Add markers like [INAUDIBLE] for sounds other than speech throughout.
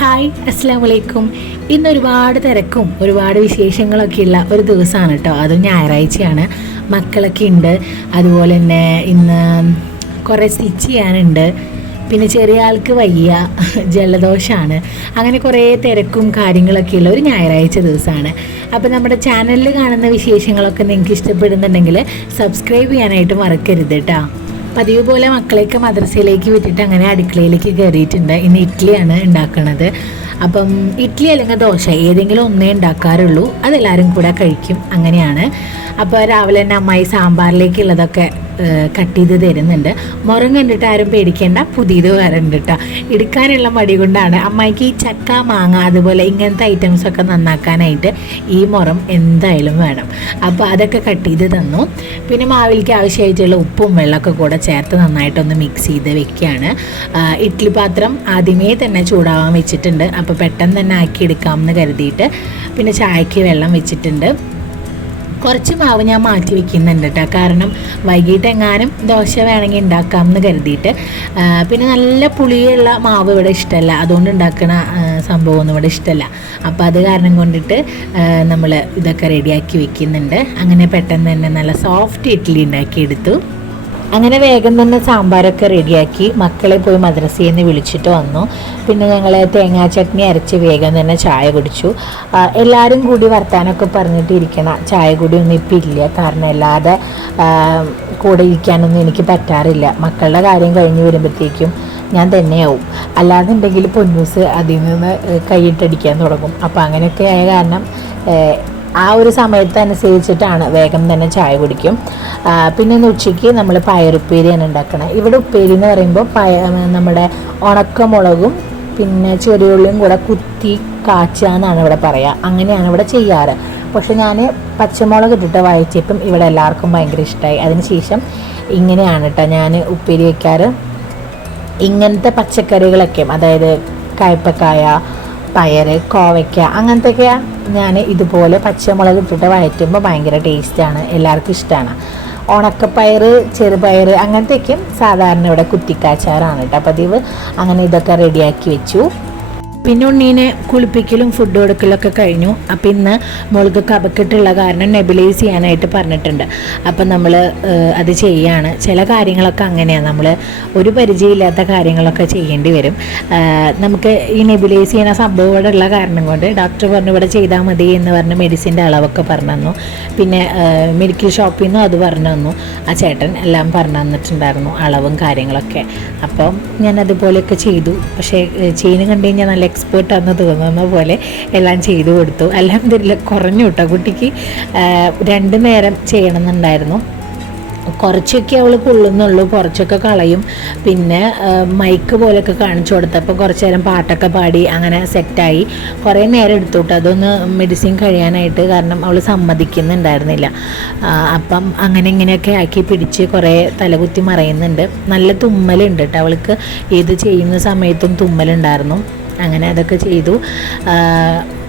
Hi അസ്സാം വലൈക്കും ഇന്ന് ഒരുപാട് തിരക്കും ഒരുപാട് വിശേഷങ്ങളൊക്കെ ഉള്ള ഒരു ദിവസമാണ് കേട്ടോ. അതും ഞായറാഴ്ചയാണ്. മക്കളൊക്കെ ഉണ്ട്. അതുപോലെ തന്നെ ഇന്ന് കുറേ സ്റ്റിച്ച് ചെയ്യാനുണ്ട്. പിന്നെ ചെറിയ ആൾക്ക് വയ്യ ജലദോഷമാണ് അങ്ങനെ കുറേ തിരക്കും കാര്യങ്ങളൊക്കെ ഉള്ള ഒരു ഞായറാഴ്ച ദിവസമാണ്. അപ്പോൾ നമ്മുടെ ചാനലിൽ കാണുന്ന വിശേഷങ്ങളൊക്കെ നിങ്ങൾക്ക് ഇഷ്ടപ്പെടുന്നുണ്ടെങ്കിൽ സബ്സ്ക്രൈബ് ചെയ്യാനായിട്ട് മറക്കരുത് കേട്ടോ. പതിവ് പോലെ മക്കളെയൊക്കെ മദ്രസയിലേക്ക് വിട്ടിട്ട് അങ്ങനെ അടുക്കളയിലേക്ക് കയറിയിട്ടുണ്ട്. ഇന്ന് ഇഡ്ഡലിയാണ് ഉണ്ടാക്കുന്നത് അപ്പം ഇഡ്ഡലി അല്ലെങ്കിൽ ദോശ ഏതെങ്കിലും ഒന്നേ ഉണ്ടാക്കാറുള്ളൂ. അതെല്ലാവരും കൂടെ കഴിക്കും. അങ്ങനെയാണ്. അപ്പോൾ രാവിലെ തന്നെ അമ്മായി സാമ്പാറിലേക്കുള്ളതൊക്കെ കട്ട് ചെയ്ത് തരുന്നുണ്ട്. മുറം കണ്ടിട്ട് ആരും പേടിക്കേണ്ട പുതിയത് വരണ്ട് കേട്ടോ എടുക്കാനുള്ള മടി കൊണ്ടാണ് അമ്മായിക്ക് ഈ ചക്ക മാങ്ങ അതുപോലെ ഇങ്ങനത്തെ ഐറ്റംസ് ഒക്കെ നന്നാക്കാനായിട്ട് ഈ മുറം എന്തായാലും വേണം. അപ്പോൾ അതൊക്കെ കട്ട് ചെയ്ത് തന്നു. പിന്നെ മാവിലേക്ക് ആവശ്യമായിട്ടുള്ള ഉപ്പും വെള്ളമൊക്കെ കൂടെ ചേർത്ത് നന്നായിട്ടൊന്ന് മിക്സ് ചെയ്ത് വെക്കുകയാണ്. ഇഡ്ഡലി പാത്രം ആദ്യമേ തന്നെ ചൂടാവാൻ വെച്ചിട്ടുണ്ട്. അപ്പോൾ പെട്ടെന്ന് തന്നെ ആക്കി എടുക്കാമെന്ന് കരുതിയിട്ട് പിന്നെ ചായക്ക് വെള്ളം വെച്ചിട്ടുണ്ട്. കുറച്ച് മാവ് ഞാൻ മാറ്റി വെക്കുന്നുണ്ട് കേട്ടോ കാരണം വൈകിട്ട് എങ്ങാനും ദോശ വേണമെങ്കിൽ ഉണ്ടാക്കാം എന്ന് കരുതിയിട്ട് പിന്നെ നല്ല പുളിയുള്ള മാവ് ഇവിടെ ഇഷ്ടമല്ല. അതുകൊണ്ട് ഉണ്ടാക്കുന്ന സംഭവമൊന്നും ഇവിടെ ഇഷ്ടമല്ല. അപ്പോൾ അത് കാരണം കൊണ്ടിട്ട് നമ്മൾ ഇതൊക്കെ റെഡിയാക്കി വെക്കുന്നുണ്ട്. അങ്ങനെ പെട്ടെന്ന് തന്നെ നല്ല സോഫ്റ്റ് ഇഡ്ഡലി ഉണ്ടാക്കിയെടുത്തു. അങ്ങനെ വേഗം തന്നെ സാമ്പാറൊക്കെ റെഡിയാക്കി മക്കളെ പോയി മദ്രസയിൽ നിന്ന് വിളിച്ചിട്ട് വന്നു. പിന്നെ ഞങ്ങൾ തേങ്ങാ ചട്നി അരച്ച് വേഗം തന്നെ ചായ കുടിച്ചു. എല്ലാവരും കൂടി വർത്താനമൊക്കെ പറഞ്ഞിട്ട് ഇരിക്കണം ചായ കൂടി ഒന്നും ഇപ്പം ഇല്ല. കാരണം അല്ലാതെ കൂടെ ഇരിക്കാനൊന്നും എനിക്ക് പറ്റാറില്ല. മക്കളുടെ കാര്യം കഴിഞ്ഞ് വരുമ്പോഴത്തേക്കും ഞാൻ തന്നെയാവും. അല്ലാന്നുണ്ടെങ്കിൽ പൊന്നൂസ് അതിൽ നിന്ന് കൈയിട്ടടിക്കാൻ തുടങ്ങും. അപ്പോൾ അങ്ങനെയൊക്കെ ആയ കാരണം ആ ഒരു സമയത്ത് അനുസരിച്ചിട്ടാണ് വേഗം തന്നെ ചായ കുടിക്കും. പിന്നെ ഇന്ന് ഉച്ചയ്ക്ക് നമ്മൾ പയറുപ്പേരിയാണ് ഉണ്ടാക്കുന്നത് ഇവിടെ ഉപ്പേരി എന്ന് പറയുമ്പോൾ പയ നമ്മുടെ ഉണക്കമുളകും പിന്നെ ചെറിയുള്ളിയും കൂടെ കുത്തി കാച്ചുക എന്നാണ് ഇവിടെ പറയുക അങ്ങനെയാണ് ഇവിടെ ചെയ്യാറ്. പക്ഷെ ഞാൻ പച്ചമുളക് ഇട്ടിട്ട് വായിച്ചപ്പം ഇവിടെ എല്ലാവർക്കും ഭയങ്കര ഇഷ്ടമായി അതിനുശേഷം ഇങ്ങനെയാണ് കേട്ടോ ഞാൻ ഉപ്പേരി വയ്ക്കാറ് ഇങ്ങനത്തെ പച്ചക്കറികളൊക്കെ അതായത് കയ്പക്കായ പയറ് കോവയ്ക്ക അങ്ങനത്തെയൊക്കെ ഞാൻ ഇതുപോലെ പച്ചമുളക് ഇട്ടിട്ട് വഴറ്റുമ്പോൾ ഭയങ്കര ടേസ്റ്റാണ് എല്ലാവർക്കും ഇഷ്ടമാണ് ഉണക്കപ്പയർ ചെറുപയർ അങ്ങനത്തെയൊക്കെയും സാധാരണ ഇവിടെ കുത്തിക്കാച്ചാറാണ് കേട്ടോ പതിവ്. അങ്ങനെ ഇതൊക്കെ റെഡിയാക്കി വെച്ചു. പിന്നെ ഉണ്ണീനെ കുളിപ്പിക്കലും ഫുഡ് കൊടുക്കലൊക്കെ കഴിഞ്ഞു. അപ്പം ഇന്ന് മുളക് കപക്കെട്ടുള്ള കാരണം നെബിലൈസ് ചെയ്യാനായിട്ട് പറഞ്ഞിട്ടുണ്ട്. അപ്പം നമ്മൾ അത് ചെയ്യാണ്. ചില കാര്യങ്ങളൊക്കെ അങ്ങനെയാണ് നമ്മൾ ഒരു പരിചയമില്ലാത്ത കാര്യങ്ങളൊക്കെ ചെയ്യേണ്ടി വരും. നമുക്ക് ഈ നെബിലൈസ് ചെയ്യുന്ന സംഭവം ഉള്ള കാരണം കൊണ്ട് ഡോക്ടർ പറഞ്ഞു ഇവിടെ ചെയ്താൽ മതി എന്ന് പറഞ്ഞ് മെഡിസിന്റെ അളവൊക്കെ പറഞ്ഞു തന്നു. പിന്നെ മെഡിക്കൽ ഷോപ്പിൽ നിന്നും അത് പറഞ്ഞു തന്നു. ആ ചേട്ടൻ എല്ലാം പറഞ്ഞു തന്നിട്ടുണ്ടായിരുന്നു അളവും കാര്യങ്ങളൊക്കെ. അപ്പം ഞാൻ അതുപോലെയൊക്കെ ചെയ്തു. പക്ഷേ ചെയ്യുന്ന കണ്ടു കഴിഞ്ഞാൽ നല്ല എക്സ്പേർട്ട് ആണെന്ന് തോന്നുന്ന പോലെ എല്ലാം ചെയ്തു കൊടുത്തു. അലഹമില്ല കുറഞ്ഞു കേട്ടോ കുട്ടിക്ക്. രണ്ടു നേരം ചെയ്യണമെന്നുണ്ടായിരുന്നു. കുറച്ചൊക്കെ അവൾ കൊള്ളുന്നുള്ളൂ കുറച്ചൊക്കെ കളയും. പിന്നെ മൈക്ക് പോലെയൊക്കെ കാണിച്ചു കൊടുത്തപ്പോൾ കുറച്ച് നേരം പാട്ടൊക്കെ പാടി അങ്ങനെ സെറ്റായി കുറേ നേരം എടുത്തു കേട്ടോ. അതൊന്ന് മെഡിസിൻ കഴിയാനായിട്ട് കാരണം അവൾ സമ്മതിക്കുന്നുണ്ടായിരുന്നില്ല. അപ്പം അങ്ങനെ ഇങ്ങനെയൊക്കെ ആക്കി പിടിച്ച് കുറേ തലകുത്തി മറയുന്നുണ്ട്. നല്ല തുമ്മലുണ്ട് കേട്ടോ അവൾക്ക്. ഇത് ചെയ്യുന്ന സമയത്തും തുമ്മലുണ്ടായിരുന്നു. അങ്ങനെ അതൊക്കെ ചെയ്തു.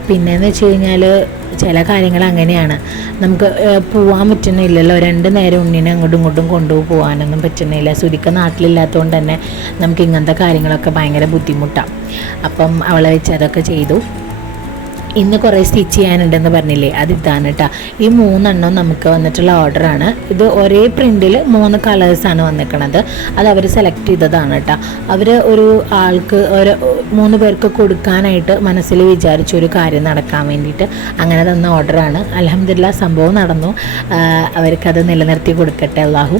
പിന്നെയെന്ന് വെച്ച് കഴിഞ്ഞാൽ ചില കാര്യങ്ങൾ അങ്ങനെയാണ്. നമുക്ക് പോവാൻ പറ്റുന്നില്ലല്ലോ. രണ്ട് നേരം ഉണ്ണിനെ അങ്ങോട്ടും ഇങ്ങോട്ടും കൊണ്ടുപോകാനൊന്നും പറ്റുന്നില്ല. സുരിക്ക നാട്ടിലില്ലാത്തതുകൊണ്ട് തന്നെ നമുക്ക് ഇങ്ങനത്തെ കാര്യങ്ങളൊക്കെ ഭയങ്കര ബുദ്ധിമുട്ടാണ് അപ്പം അവളെ വെച്ച് അതൊക്കെ ചെയ്തു. ഇന്ന് കുറേ സ്റ്റിച്ച് ചെയ്യാനുണ്ടെന്ന് പറഞ്ഞില്ലേ? അത് ഇതാണ് കേട്ടോ ഈ മൂന്നെണ്ണം നമുക്ക് വന്നിട്ടുള്ള ഓർഡറാണ് ഇത് ഒരേ പ്രിന്റിൽ മൂന്ന് കളേഴ്സാണ് വന്നിരിക്കുന്നത് അത് അവർ സെലക്ട് ചെയ്തതാണ് കേട്ടോ അവർ ഒരു ആൾക്ക് ഒരു മൂന്ന് പേർക്ക് കൊടുക്കാനായിട്ട് മനസ്സിൽ വിചാരിച്ച ഒരു കാര്യം നടക്കാൻ വേണ്ടിയിട്ട് അങ്ങനെ തന്ന ഓർഡറാണ് അലഹമില്ല സംഭവം നടന്നു. അവർക്കത് നിലനിർത്തി കൊടുക്കട്ടെ അള്ളാഹു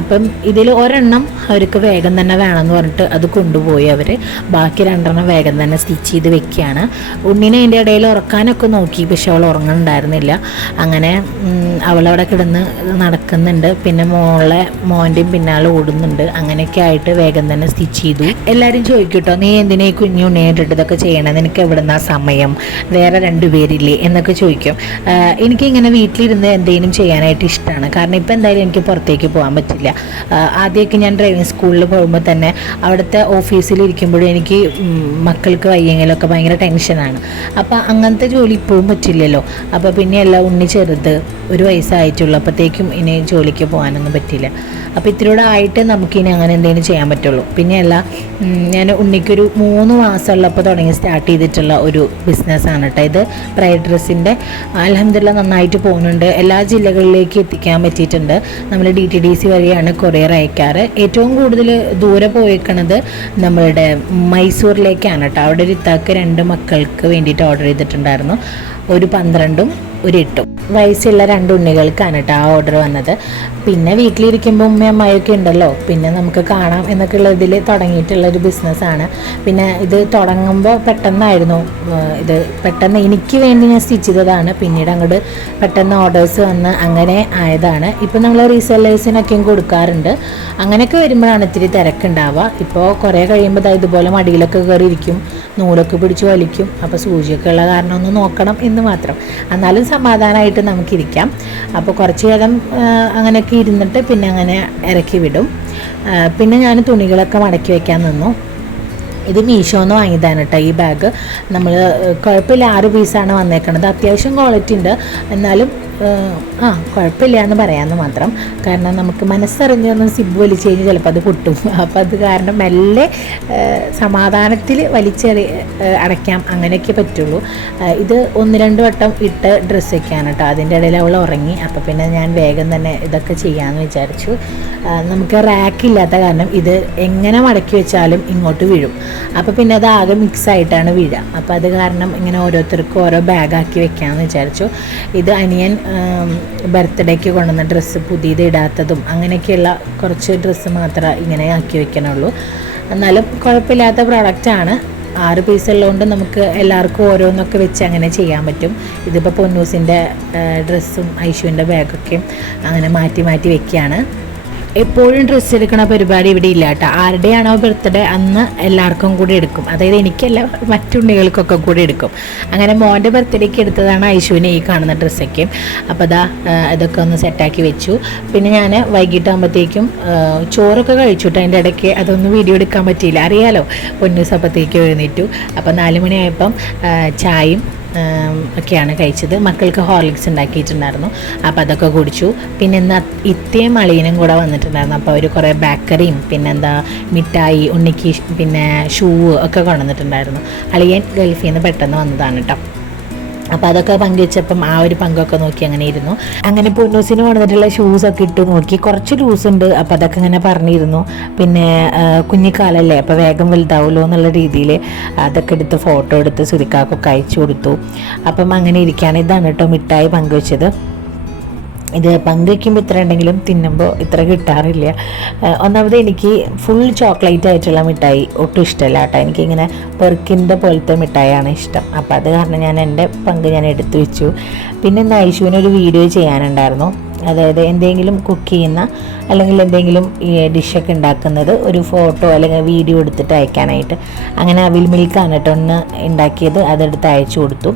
അപ്പം ഇതിൽ ഒരെണ്ണം അവർക്ക് വേഗം തന്നെ വേണമെന്ന് പറഞ്ഞിട്ട് അത് കൊണ്ടുപോയി അവർ ബാക്കി രണ്ടെണ്ണം വേഗം തന്നെ സ്റ്റിച്ച് ചെയ്ത് വെക്കുകയാണ്. ഉണ്ണിനെ അതിന്റെ ഇടയിൽ ഉറക്കാനൊക്കെ നോക്കി. പക്ഷെ അവൾ ഉറങ്ങുന്നുണ്ടായിരുന്നില്ല. അങ്ങനെ അവളവിടെ കിടന്ന് നടക്കുന്നുണ്ട്. പിന്നെ മോളെ മോന്റെയും പിന്നാലെ ഓടുന്നുണ്ട്. അങ്ങനെയൊക്കെ ആയിട്ട് വേഗം തന്നെ സ്റ്റിച്ച് ചെയ്തു. എല്ലാവരും ചോദിക്കട്ടോ നീ എന്തിനാ ഈ കുഞ്ഞു ഇതൊക്കെ ചെയ്യണം? നിനക്ക് എവിടുന്ന സമയം? വേറെ രണ്ടുപേരില്ലേ എന്നൊക്കെ ചോദിക്കും. എനിക്കിങ്ങനെ വീട്ടിലിരുന്ന് എന്തെങ്കിലും ചെയ്യാനായിട്ട് ഇഷ്ടമാണ് കാരണം ഇപ്പം എന്തായാലും എനിക്ക് പുറത്തേക്ക് പോകാൻ പറ്റില്ല. ആദ്യമൊക്കെ ഞാൻ ഡ്രൈവിംഗ് സ്കൂളിൽ പോകുമ്പോൾ തന്നെ അവിടുത്തെ ഓഫീസിൽ ഇരിക്കുമ്പോഴും എനിക്ക് മക്കൾക്ക് വയ്യെങ്കിലൊക്കെ ഭയങ്കര ടെൻഷനാണ്. അപ്പോൾ അപ്പം അങ്ങനത്തെ ജോലി ഇപ്പോഴും പറ്റില്ലല്ലോ. അപ്പോൾ പിന്നെ എല്ലാം ഉണ്ണി ചെറുത് ഒരു വയസ്സായിട്ടുള്ളൂ. അപ്പോഴത്തേക്കും ഇനി ജോലിക്ക് പോകാനൊന്നും പറ്റില്ല. അപ്പോൾ ഇത്തിരിയൂടെ ആയിട്ട് നമുക്കിനി അങ്ങനെ എന്തെങ്കിലും ചെയ്യാൻ പറ്റുള്ളൂ. പിന്നെ അല്ല ഞാൻ ഉണ്ണിക്കൊരു മൂന്ന് മാസമുള്ളപ്പോൾ തുടങ്ങി സ്റ്റാർട്ട് ചെയ്തിട്ടുള്ള ഒരു ബിസിനസ്സാണ് കേട്ടോ ഇത്. പ്രൈഡ് ഡ്രസ്സിന്റെ അലഹമില്ല നന്നായിട്ട് പോകുന്നുണ്ട്. എല്ലാ ജില്ലകളിലേക്ക് എത്തിക്കാൻ പറ്റിയിട്ടുണ്ട്. നമ്മൾ ഡി ടി ഡി സി വഴിയാണ് കൊറിയർ അയക്കാറ്. ഏറ്റവും കൂടുതൽ ദൂരെ പോയേക്കണത് നമ്മളുടെ മൈസൂരിലേക്കാണ് കേട്ടോ അവിടെ ഒരു ഇത്താക്ക് രണ്ട് മക്കൾക്ക് വേണ്ടിയിട്ട് ഓർഡർ ചെയ്തിട്ടുണ്ടായിരുന്നു. ഒരു പന്ത്രണ്ടും ഒരു എട്ടും. വയസ്സുള്ള രണ്ട് ഉണ്ണികൾക്കാണ് കേട്ടോ ആ ഓർഡർ വന്നത്. പിന്നെ വീട്ടിലിരിക്കുമ്പോൾ ഉമ്മയും അമ്മയൊക്കെ ഉണ്ടല്ലോ. പിന്നെ നമുക്ക് കാണാം എന്നൊക്കെ ഉള്ള ഇതിൽ തുടങ്ങിയിട്ടുള്ള ഒരു ബിസിനസ്സാണ് പിന്നെ ഇത് തുടങ്ങുമ്പോൾ പെട്ടെന്നായിരുന്നു ഇത് പെട്ടെന്ന് എനിക്ക് വേണ്ടി ഞാൻ സ്റ്റിച്ച് ചെയ്തതാണ്. പിന്നീട് അങ്ങോട്ട് പെട്ടെന്ന് ഓർഡേഴ്സ് വന്ന് അങ്ങനെ ആയതാണ്. ഇപ്പോൾ നമ്മൾ റീസെല്ലേഴ്സിനൊക്കെയും കൊടുക്കാറുണ്ട്. അങ്ങനെയൊക്കെ വരുമ്പോഴാണ് ഇത്തിരി തിരക്കുണ്ടാവുക. ഇപ്പോൾ കുറേ കഴിയുമ്പോൾ ഇതുപോലെ മടിയിലൊക്കെ കയറിയിരിക്കും നൂലൊക്കെ പിടിച്ച് വലിക്കും. അപ്പോൾ സൂചിയൊക്കെ ഉള്ള കാരണം ഒന്ന് നോക്കണം എന്ന് മാത്രം. എന്നാലും സമാധാനമായിട്ട് നമുക്കിരിക്കാം. അപ്പോൾ കുറച്ച് നേരം അങ്ങനെയൊക്കെ ഇരുന്നിട്ട് പിന്നെ അങ്ങനെ ഇറക്കി വിടും. പിന്നെ ഞാൻ തുണികളൊക്കെ മടക്കി വയ്ക്കാൻ നിന്നു. ഇത് മീഷോന്ന് വാങ്ങിയതാണ് കേട്ടോ ഈ ബാഗ് നമ്മൾ കുഴപ്പമില്ല ആറ് പീസാണ് വന്നേക്കണത്. അത്യാവശ്യം ക്വാളിറ്റി ഉണ്ട്. എന്നാലും ആ കുഴപ്പമില്ല എന്ന് പറയാമെന്ന് മാത്രം. കാരണം നമുക്ക് മനസ്സറിഞ്ഞ് ഒന്ന് സിബ് വലിച്ചു കഴിഞ്ഞാൽ ചിലപ്പോൾ അത് പൊട്ടും. [LAUGHS] അപ്പോൾ അത് കാരണം മെല്ലെ സമാധാനത്തിൽ വലിച്ചെറി അടയ്ക്കാം. അങ്ങനെയൊക്കെ പറ്റുള്ളൂ. ഇത് ഒന്ന് രണ്ട് വട്ടം ഇട്ട് ഡ്രസ്സ് വയ്ക്കാൻ കേട്ടോ അതിന്റെ ഇടയിൽ അവൾ ഉറങ്ങി. അപ്പോൾ പിന്നെ ഞാൻ വേഗം തന്നെ ഇതൊക്കെ ചെയ്യാമെന്ന് വിചാരിച്ചു. നമുക്ക് റാക്ക് ഇല്ലാത്ത കാരണം ഇത് എങ്ങനെ മടക്കി വെച്ചാലും ഇങ്ങോട്ട് വീഴും. അപ്പോൾ പിന്നെ അത് ആകെ മിക്സ് ആയിട്ടാണ് വീഴുക അപ്പോൾ അത് കാരണം ഇങ്ങനെ ഓരോരുത്തർക്കും ഓരോ ബാഗാക്കി വെക്കാമെന്ന് വിചാരിച്ചു. ഇത് അനിയൻ ബർത്ത്ഡേക്ക് കൊണ്ടുവന്ന ഡ്രസ്സ് പുതിയത് ഇടാത്തതും അങ്ങനെയൊക്കെയുള്ള കുറച്ച് ഡ്രസ്സ് മാത്രമേ ഇങ്ങനെ ആക്കി വെക്കണുള്ളൂ. എന്നാലും കുഴപ്പമില്ലാത്ത പ്രോഡക്റ്റാണ് ആറ് പീസ് ഉള്ളതുകൊണ്ട് നമുക്ക് എല്ലാവർക്കും ഓരോന്നൊക്കെ വെച്ച് അങ്ങനെ ചെയ്യാൻ പറ്റും. ഇതിപ്പോൾ പൊന്നൂസിന്റെ ഡ്രസ്സും ഐഷുവിന്റെ ബാഗൊക്കെയും അങ്ങനെ മാറ്റി മാറ്റി വെക്കുകയാണ്. എപ്പോഴും ഡ്രസ്സ് എടുക്കണ പരിപാടി ഇവിടെ ഇല്ല കേട്ടോ. ആരുടെയാണോ ബർത്ത്ഡേ അന്ന് എല്ലാവർക്കും കൂടി എടുക്കും. അതായത് എനിക്കല്ല മറ്റുണ്ണികൾക്കൊക്കെ കൂടി എടുക്കും. അങ്ങനെ മോന്റെ ബർത്ത്ഡേക്ക് എടുത്തതാണ് ഐശുവിനെ ഈ കാണുന്ന ഡ്രസ്സൊക്കെ അപ്പോൾ അതാ ഇതൊക്കെ ഒന്ന് സെറ്റാക്കി വെച്ചു. പിന്നെ ഞാൻ വൈകിട്ടാകുമ്പോഴത്തേക്കും ചോറൊക്കെ കഴിച്ചു അതിന്റെ ഇടയ്ക്ക്. അതൊന്നും വീഡിയോ എടുക്കാൻ പറ്റിയില്ല. അറിയാലോ പൊന്നു സപ്പത്തേക്ക് എഴുന്നേറ്റു. അപ്പോൾ നാല് മണിയായപ്പം ചായയും ഒക്കെയാണ് കഴിച്ചത്. മക്കൾക്ക് ഹോർലിക്സ് ഉണ്ടാക്കിയിട്ടുണ്ടായിരുന്നു. അപ്പോൾ അതൊക്കെ കുടിച്ചു. പിന്നെ എന്നാൽ ഇത്തയും അളിയനും കൂടെ വന്നിട്ടുണ്ടായിരുന്നു. അപ്പോൾ അവർ കുറേ ബേക്കറിയും പിന്നെ എന്താ മിഠായി ഉണ്ണിക്ക് പിന്നെ ഷൂ ഒക്കെ കൊണ്ടുവന്നിട്ടുണ്ടായിരുന്നു. അളിയൻ ഗൾഫിൽ നിന്ന് പെട്ടെന്ന് വന്നതാണ് കേട്ടോ അപ്പോൾ അതൊക്കെ പങ്കുവെച്ചപ്പം ആ ഒരു പങ്കൊക്കെ നോക്കി അങ്ങനെ ഇരുന്നു. അങ്ങനെ പൊന്നൂസിന് വന്നിട്ടുള്ള ഷൂസൊക്കെ ഇട്ട് നോക്കി. കുറച്ച് ലൂസ് ഉണ്ട്. അപ്പോൾ അതൊക്കെ ഇങ്ങനെ പറഞ്ഞിരുന്നു. പിന്നെ കുഞ്ഞിക്കാലല്ലേ? അപ്പോൾ വേഗം വലുതാവുമല്ലോ എന്നുള്ള രീതിയിൽ അതൊക്കെ എടുത്ത് ഫോട്ടോ എടുത്ത് സുരിക്കാക്കൊക്കെ അയച്ചു കൊടുത്തു. അപ്പം അങ്ങനെ ഇരിക്കുകയാണ് ഇതാണ് കേട്ടോ മിഠായി പങ്കുവെച്ചത്. ഇത് പങ്കുവയ്ക്കുമ്പോൾ ഇത്ര ഉണ്ടെങ്കിലും തിന്നുമ്പോൾ ഇത്ര കിട്ടാറില്ല. ഒന്നാമത് എനിക്ക് ഫുൾ ചോക്ലേറ്റ് ആയിട്ടുള്ള മിഠായി ഒട്ടും ഇഷ്ടമല്ല കേട്ടോ. എനിക്കിങ്ങനെ പെർക്കിന്റെ പോലത്തെ മിഠായിയാണ് ഇഷ്ടം. അപ്പോൾ അത് കാരണം ഞാൻ എന്റെ പങ്ക് ഞാൻ എടുത്തു വെച്ചു. പിന്നെ ഒരു വീഡിയോ ചെയ്യാനുണ്ടായിരുന്നു. അതായത് എന്തെങ്കിലും കുക്ക് ചെയ്യുന്ന അല്ലെങ്കിൽ എന്തെങ്കിലും ഈ ഡിഷൊക്കെ ഉണ്ടാക്കുന്നത് ഒരു ഫോട്ടോ അല്ലെങ്കിൽ വീഡിയോ എടുത്തിട്ട് അയക്കാനായിട്ട്. അങ്ങനെ അവിൽ മിൽക്കാണ് കേട്ടോ ഒന്ന് ഉണ്ടാക്കിയത്. അതെടുത്ത് അയച്ചു കൊടുത്തു.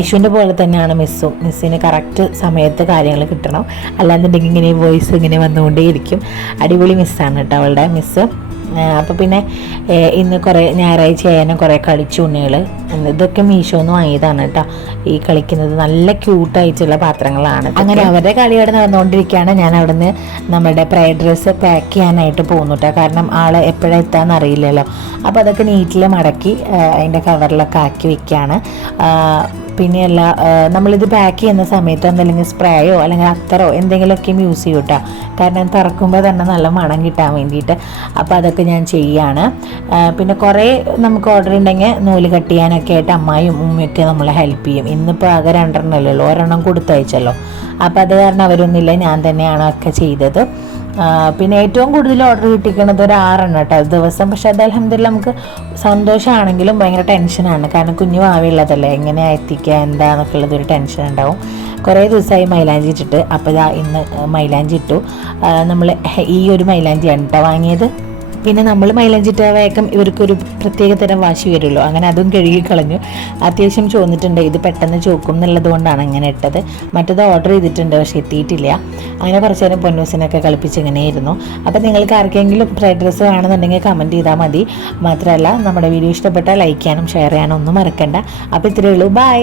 ഐശുവിന്റെ പോലെ തന്നെയാണ് മിസ്സും. മിസ്സിന് കറക്റ്റ് സമയത്ത് കാര്യങ്ങൾ കിട്ടണം. അല്ലാന്നുണ്ടെങ്കിൽ ഇങ്ങനെ വോയിസ് ഇങ്ങനെ വന്നുകൊണ്ടേയിരിക്കും. അടിപൊളി മിസ്സാണ് കേട്ടോ അവളുടെ മിസ്സ് അപ്പോൾ പിന്നെ ഇന്ന് കുറേ ഞായറാഴ്ച ആയാലും കുറേ കളിച്ചു ഉണ്ണികൾ ഇതൊക്കെ മീഷോന്ന് വാങ്ങിയതാണ് കേട്ടോ ഈ കളിക്കുന്നത് നല്ല ക്യൂട്ടായിട്ടുള്ള പാത്രങ്ങളാണ്. അങ്ങനെ അവരുടെ കളി അവിടെ നടന്നുകൊണ്ടിരിക്കുകയാണ്. ഞാൻ അവിടുന്ന് നമ്മുടെ പ്രൈഡ് ഡ്രസ്സ് പാക്ക് ചെയ്യാനായിട്ട് പോകുന്നു കേട്ടോ കാരണം ആൾ എപ്പോഴാണ് എത്താന്ന് അറിയില്ലല്ലോ. അപ്പോൾ അതൊക്കെ നീറ്റിൽ മടക്കി അതിന്റെ കവറിലൊക്കെ ആക്കി വെക്കുകയാണ്. ആഹ് പിന്നെയല്ല ആഹ് നമ്മളിത് പാക്ക് ചെയ്യുന്ന സമയത്ത് എന്തെങ്കിലും സ്പ്രേയോ അല്ലെങ്കിൽ അത്തറോ എന്തെങ്കിലുമൊക്കെ യൂസ് ചെയ്യും കേട്ടോ കാരണം തറക്കുമ്പോൾ തന്നെ നല്ല മണം കിട്ടാൻ വേണ്ടിയിട്ട്. അപ്പോൾ അതൊക്കെ ഞാൻ ചെയ്യുകയാണ് പിന്നെ കുറേ നമുക്ക് ഓർഡർ ഉണ്ടെങ്കിൽ നൂൽ കട്ട് ചെയ്യാനൊക്കെ ആയിട്ട് അമ്മായും ഉമ്മയൊക്കെ നമ്മളെ ഹെൽപ്പ് ചെയ്യും. ഇന്നിപ്പോൾ ആകെ രണ്ടെണ്ണമല്ലേ ഉള്ളൂ. ഒരെണ്ണം കൊടുത്തയച്ചല്ലോ. അപ്പോൾ അത് കാരണം അവരൊന്നുമില്ല. ഞാൻ തന്നെയാണ് ഒക്കെ ചെയ്തത്. പിന്നെ ഏറ്റവും കൂടുതൽ ഓർഡർ കിട്ടിക്കുന്നത് ഒരു ആറെണ്ണം കേട്ടോ. ദിവസം പക്ഷെ അത് അലഹമില്ല നമുക്ക് സന്തോഷമാണെങ്കിലും ഭയങ്കര ടെൻഷനാണ് കാരണം കുഞ്ഞു ഭാവിയുള്ളതല്ലേ എങ്ങനെയാ എത്തിക്കുക എന്താന്നൊക്കെ ഉള്ളത് ഒരു ടെൻഷൻ ഉണ്ടാവും. കുറേ ദിവസമായി മൈലാഞ്ചി ഇട്ടിട്ട്. അപ്പോൾ ഇന്ന് മൈലാഞ്ചി ഇട്ടു. നമ്മൾ ഈ ഒരു മൈലാഞ്ചിയാണ് കേട്ടോ വാങ്ങിയത്. പിന്നെ നമ്മൾ മൈലഞ്ചിട്ട വേഗം ഇവർക്കൊരു പ്രത്യേക തരം വാശി വരുമല്ലോ അങ്ങനെ അതും കഴുകി കളഞ്ഞു. അത്യാവശ്യം ചോന്നിട്ടുണ്ട് ഇത് പെട്ടെന്ന് ചോക്കും എന്നുള്ളത് കൊണ്ടാണ് ഇങ്ങനെ ഇട്ടത്. മറ്റത് ഓർഡർ ചെയ്തിട്ടുണ്ട് പക്ഷേ എത്തിയിട്ടില്ല. അങ്ങനെ കുറച്ച് നേരം പൊന്നൂസിനൊക്കെ കളിപ്പിച്ച് ഇങ്ങനെയായിരുന്നു അപ്പോൾ നിങ്ങൾക്ക് ആർക്കെങ്കിലും ഫ്രൈഡ് ഡ്രസ്സ് വേണമെന്നുണ്ടെങ്കിൽ കമന്റ് ചെയ്താൽ മതി. മാത്രമല്ല നമ്മുടെ വീഡിയോ ഇഷ്ടപ്പെട്ടാൽ ലൈക്ക് ചെയ്യാനും ഷെയർ ചെയ്യാനും ഒന്നും മറക്കണ്ട. അപ്പോൾ ഇത്രയേ ഉള്ളൂ. ബൈ